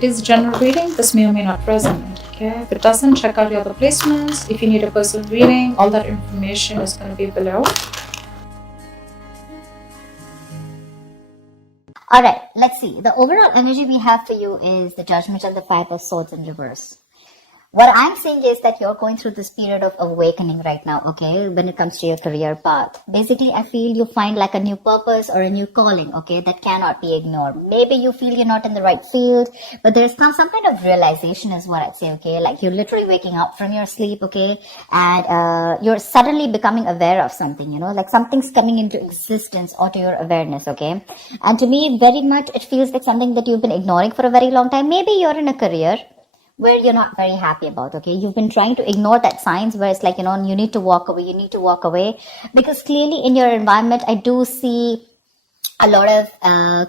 it is general reading, this may or may not resonate. Okay, if it doesn't, check out your other placements. If you need a personal reading, all that information is going to be below. Alright, let's see. The overall energy we have for you is the Judgment and the Five of Swords in reverse. What I'm saying is that you're going through this period of awakening right now, okay, when it comes to your career path. Basically, I feel you find like a new purpose or a new calling, okay, that cannot be ignored. Maybe you feel you're not in the right field, but there's some kind of realization is what I'd say, okay, like you're literally waking up from your sleep, okay, and you're suddenly becoming aware of something, you know, like something's coming into existence or to your awareness, okay. And to me, very much, it feels like something that you've been ignoring for a very long time. Maybe you're in a career where you're not very happy about, okay? You've been trying to ignore that signs where it's like, you know, you need to walk away, because clearly in your environment, I do see a lot of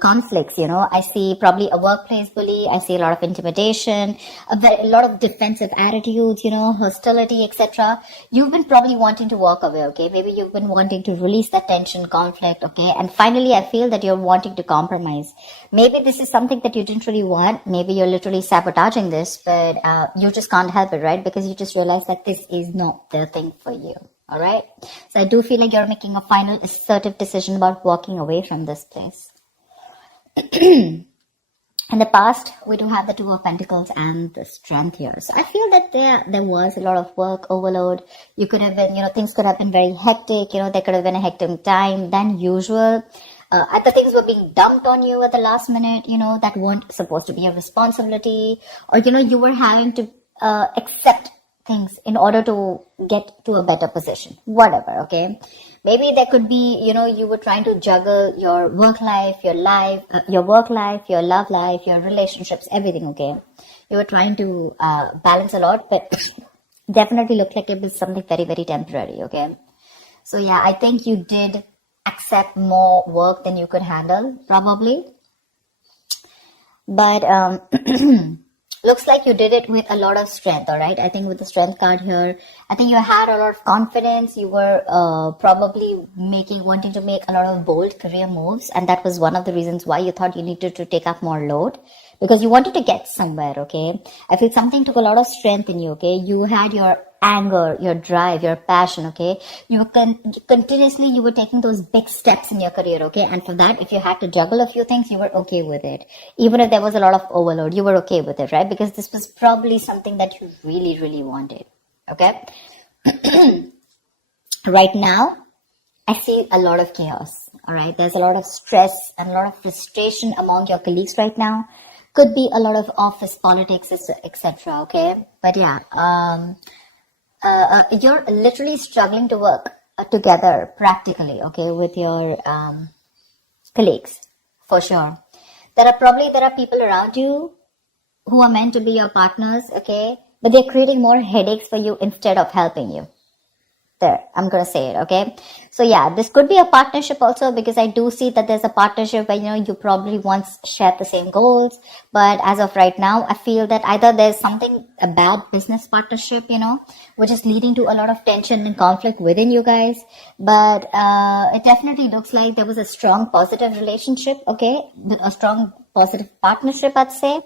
conflicts, you know. I see probably a workplace bully. I see a lot of intimidation, a lot of defensive attitudes, you know, hostility, etc. You've been probably wanting to walk away, okay? Maybe you've been wanting to release that tension, conflict, okay? And finally, I feel that you're wanting to compromise. Maybe this is something that you didn't really want. Maybe you're literally sabotaging this, but you just can't help it, right? Because you just realize that this is not the thing for you. All right. So I do feel like you're making a final assertive decision about walking away from this place. In the past, we do have the Two of Pentacles and the Strength here. So I feel that there was a lot of work overload. You could have been, you know, things could have been very hectic. You know, there could have been a hectic time than usual. The things were being dumped on you at the last minute, you know, that weren't supposed to be a responsibility. Or, you know, you were having to accept things in order to get to a better position, whatever, okay? Maybe there could be, you know, you were trying to juggle your work life, your work life, your love life, your relationships, everything, okay? You were trying to balance a lot, but definitely looked like it was something very, very temporary, okay? So yeah, I think you did accept more work than you could handle, probably. But looks like you did it with a lot of strength, all right? I think with the Strength card here, I think you had a lot of confidence. You were probably wanting to make a lot of bold career moves. And that was one of the reasons why you thought you needed to take up more load, because you wanted to get somewhere, okay? I feel something took a lot of strength in you, okay? You had your anger, your drive, your passion, okay? You were continuously, you were taking those big steps in your career, okay? And for that, if you had to juggle a few things, you were okay with it. Even if there was a lot of overload, you were okay with it, right? Because this was probably something that you really, really wanted, okay? Right now, I see a lot of chaos, all right? There's a lot of stress and a lot of frustration among your colleagues right now. Could be a lot of office politics, etc., okay? But yeah, you're literally struggling to work together practically, okay, with your colleagues, for sure. There are people around you who are meant to be your partners, okay, but they're creating more headaches for you instead of helping you. There, I'm going to say it, okay? So yeah, this could be a partnership also, because I do see that there's a partnership where, you know, you probably once shared the same goals, but as of right now, I feel that either there's a bad business partnership, you know, which is leading to a lot of tension and conflict within you guys, but it definitely looks like there was a strong positive relationship, okay? A strong positive partnership, I'd say.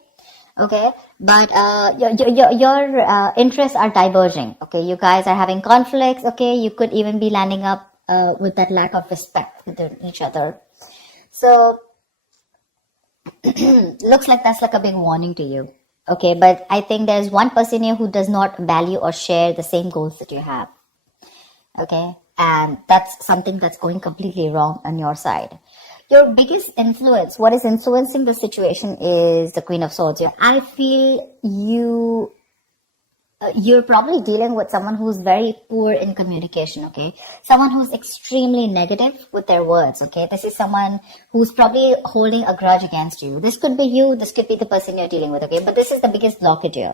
Okay, but your interests are diverging. Okay, you guys are having conflicts. Okay, you could even be landing up with that lack of respect within each other. So looks like that's like a big warning to you. Okay, but I think there's one person here who does not value or share the same goals that you have. Okay, and that's something that's going completely wrong on your side. Your biggest influence, what is influencing the situation, is the Queen of Swords here. I feel you're probably dealing with someone who's very poor in communication, okay? Someone who's extremely negative with their words, okay? This is someone who's probably holding a grudge against you. This could be you, this could be the person you're dealing with, okay? But this is the biggest blockage here.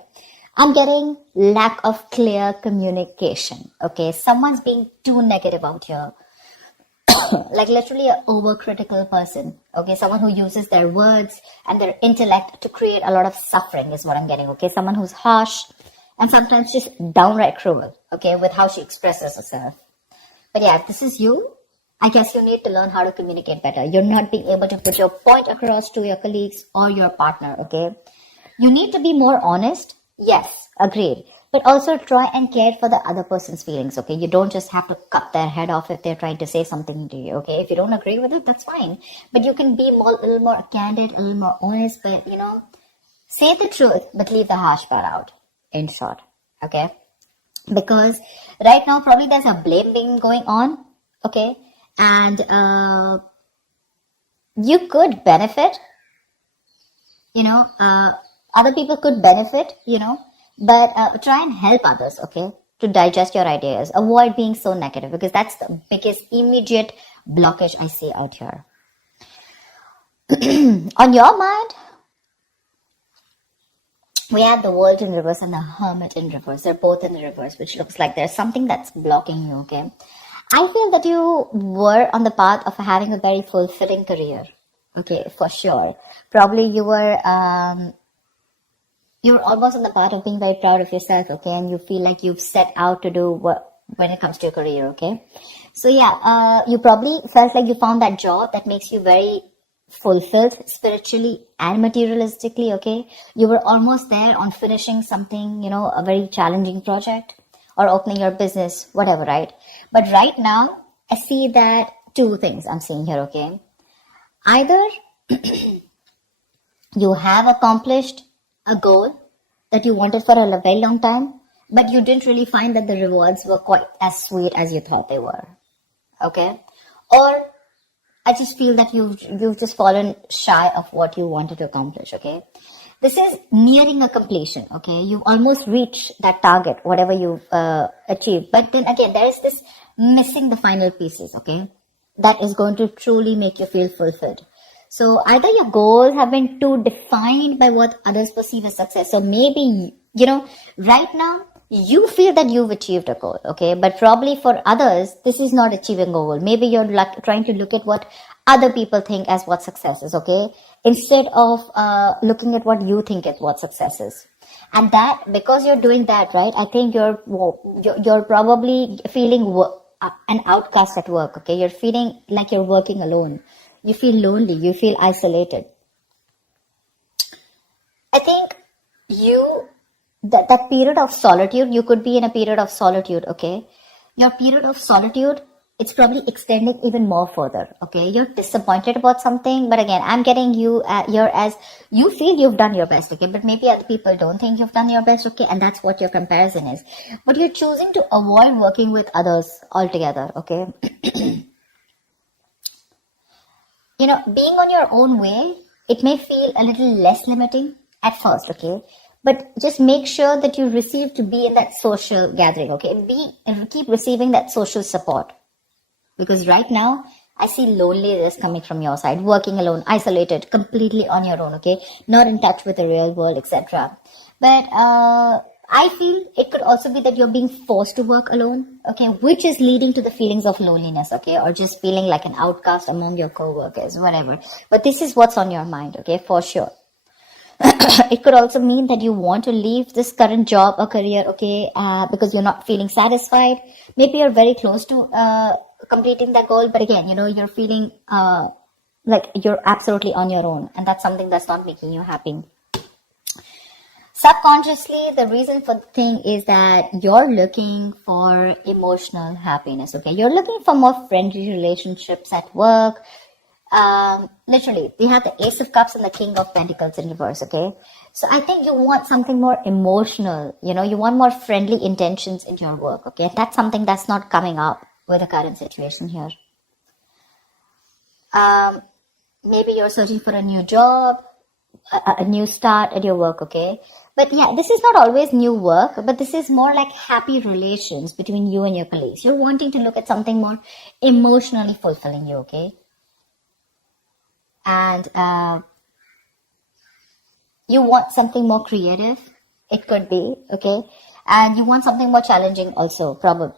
I'm getting lack of clear communication, okay? Someone's being too negative out here. Like literally an overcritical person, okay? Someone who uses their words and their intellect to create a lot of suffering is what I'm getting, okay? Someone who's harsh and sometimes just downright cruel, okay, with how she expresses herself. But yeah, if this is you, I guess you need to learn how to communicate better. You're not being able to put your point across to your colleagues or your partner, okay? You need to be more honest. Yes, agreed. But also try and care for the other person's feelings, okay? You don't just have to cut their head off if they're trying to say something to you, okay? If you don't agree with it, that's fine. But you can be more, a little more candid, a little more honest, but, say the truth, but leave the harsh part out, in short, okay? Because right now, probably there's a blame game going on, okay? And you could benefit, other people could benefit, but try and help others, okay, to digest your ideas. Avoid being so negative, because that's the biggest immediate blockage I see out here. On your mind, we have the World in reverse and the Hermit in reverse. They're both in the reverse, which looks like there's something that's blocking you, okay? I feel that you were on the path of having a very fulfilling career, okay, for sure. Probably you were almost on the path of being very proud of yourself, okay, and you feel like you've set out to do what when it comes to your career, okay? So yeah, you probably felt like you found that job that makes you very fulfilled spiritually and materialistically, okay? You were almost there on finishing something, a very challenging project or opening your business, whatever, right? But right now, I see that two things I'm seeing here, okay? Either you have accomplished a goal that you wanted for a very long time, but you didn't really find that the rewards were quite as sweet as you thought they were, okay? Or I just feel that you've just fallen shy of what you wanted to accomplish, okay? This is nearing a completion, okay? You've almost reached that target, whatever you've achieved. But then again, there is this missing the final pieces, okay? That is going to truly make you feel fulfilled. So either your goals have been too defined by what others perceive as success. So maybe, right now, you feel that you've achieved a goal, okay? But probably for others, this is not achieving a goal. Maybe you're trying to look at what other people think as what success is, okay? Instead of looking at what you think is what success is. And that, because you're doing that, right, I think you're probably feeling an outcast at work, okay? You're feeling like you're working alone. You feel lonely. You feel isolated. I think that period of solitude, you could be in a period of solitude, okay? Your period of solitude, it's probably extending even more further, okay? You're disappointed about something, but again, I'm getting you here as you feel you've done your best, okay? But maybe other people don't think you've done your best, okay? And that's what your comparison is. But you're choosing to avoid working with others altogether, okay? Being on your own way, it may feel a little less limiting at first, okay? But just make sure that you receive to be in that social gathering, okay? Keep receiving that social support. Because right now, I see loneliness coming from your side, working alone, isolated, completely on your own, okay? Not in touch with the real world, etc. But I feel it could also be that you're being forced to work alone, okay? Which is leading to the feelings of loneliness, okay? Or just feeling like an outcast among your co-workers, whatever. But this is what's on your mind, okay? For sure. It could also mean that you want to leave this current job or career, okay, because you're not feeling satisfied. Maybe you're very close to completing that goal, but again, you're feeling like you're absolutely on your own, and that's something that's not making you happy. Subconsciously, the reason for the thing is that you're looking for emotional happiness, okay? You're looking for more friendly relationships at work. Literally, we have the Ace of Cups and the King of Pentacles in reverse, okay? So I think you want something more emotional, you want more friendly intentions in your work, okay? That's something that's not coming up with the current situation here. Maybe you're searching for a new job, a new start at your work, okay? But yeah, this is not always new work, but this is more like happy relations between you and your colleagues. You're wanting to look at something more emotionally fulfilling you, okay? And you want something more creative, it could be, okay? And you want something more challenging also, probably.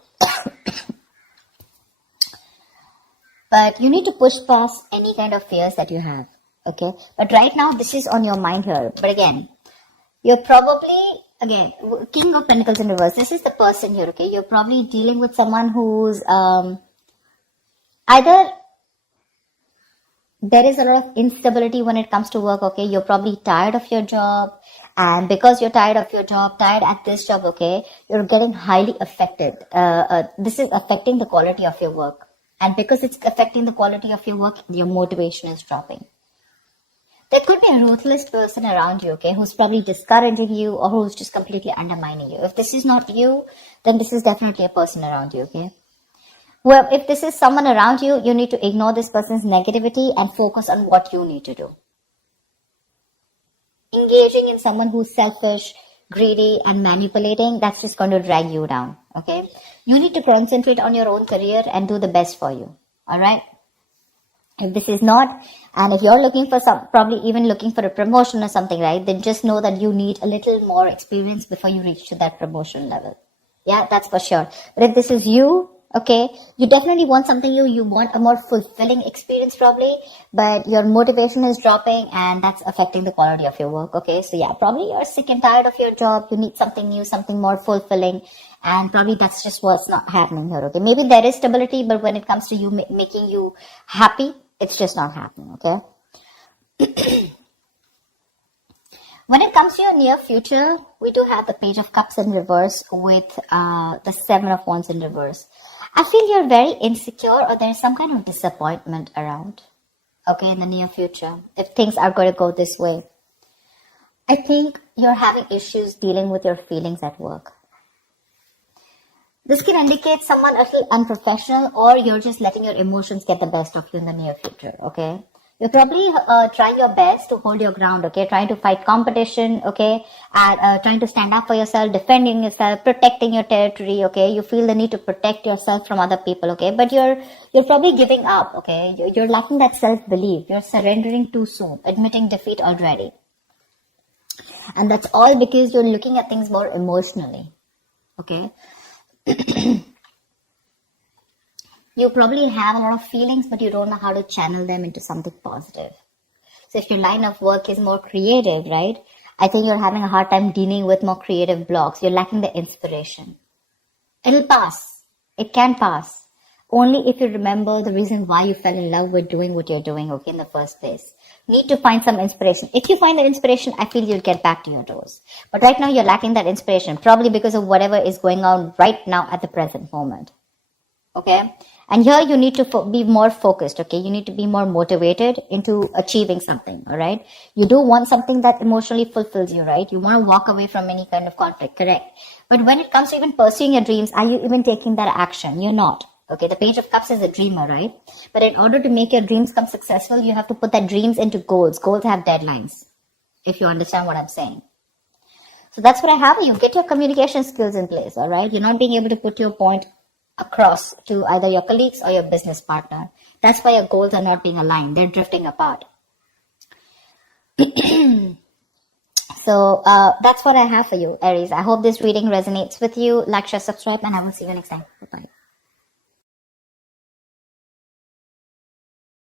But you need to push past any kind of fears that you have, okay? But right now, this is on your mind here. But again, you're probably, again, King of Pentacles in reverse. This is the person here, okay? You're probably dealing with someone who's either there is a lot of instability when it comes to work, okay? You're probably tired of your job, And because you're tired of your job, tired at this job, okay, you're getting highly affected. This is affecting the quality of your work. And because it's affecting the quality of your work, your motivation is dropping. There could be a ruthless person around you, okay, who's probably discouraging you or who's just completely undermining you. If this is not you, then this is definitely a person around you, okay? Well, if this is someone around you, you need to ignore this person's negativity and focus on what you need to do. Engaging in someone who's selfish, greedy, and manipulating, that's just going to drag you down, okay? You need to concentrate on your own career and do the best for you, all right? If this is not, and if you're looking for probably even looking for a promotion or something, right, then just know that you need a little more experience before you reach to that promotion level. Yeah, that's for sure. But if this is you, okay, you definitely want something you want a more fulfilling experience probably, but your motivation is dropping and that's affecting the quality of your work, okay? So yeah, probably you're sick and tired of your job, you need something new, something more fulfilling, and probably that's just what's not happening here, okay? Maybe there is stability, but when it comes to you making you happy, it's just not happening, okay? When it comes to your near future, we do have the Page of Cups in reverse with the Seven of Wands in reverse. I feel you're very insecure or there's some kind of disappointment around, okay, in the near future, if things are going to go this way. I think you're having issues dealing with your feelings at work. This can indicate someone a little unprofessional or you're just letting your emotions get the best of you in the near future, okay? You're probably trying your best to hold your ground, okay? Trying to fight competition, okay? And trying to stand up for yourself, defending yourself, protecting your territory, okay? You feel the need to protect yourself from other people, okay? But you're probably giving up, okay? You're lacking that self-belief. You're surrendering too soon, admitting defeat already. And that's all because you're looking at things more emotionally, okay? You probably have a lot of feelings, but you don't know how to channel them into something positive. So if your line of work is more creative, right? I think you're having a hard time dealing with more creative blocks. You're lacking the inspiration. It'll pass. It can pass. Only if you remember the reason why you fell in love with doing what you're doing, okay, in the first place. Need to find some inspiration. If you find the inspiration, I feel you'll get back to your doors. But right now you're lacking that inspiration, probably because of whatever is going on right now at the present moment. Okay? And here you need to be more focused, okay? You need to be more motivated into achieving something, all right? You do want something that emotionally fulfills you, right? You want to walk away from any kind of conflict, correct? But when it comes to even pursuing your dreams, are you even taking that action? You're not. Okay, the Page of Cups is a dreamer, right? But in order to make your dreams come successful, you have to put that dreams into goals. Goals have deadlines, if you understand what I'm saying. So that's what I have. You get your communication skills in place, all right? You're not being able to put your point across to either your colleagues or your business partner. That's why your goals are not being aligned. They're drifting apart. So that's what I have for you, Aries. I hope this reading resonates with you. Like, share, subscribe, and I will see you next time.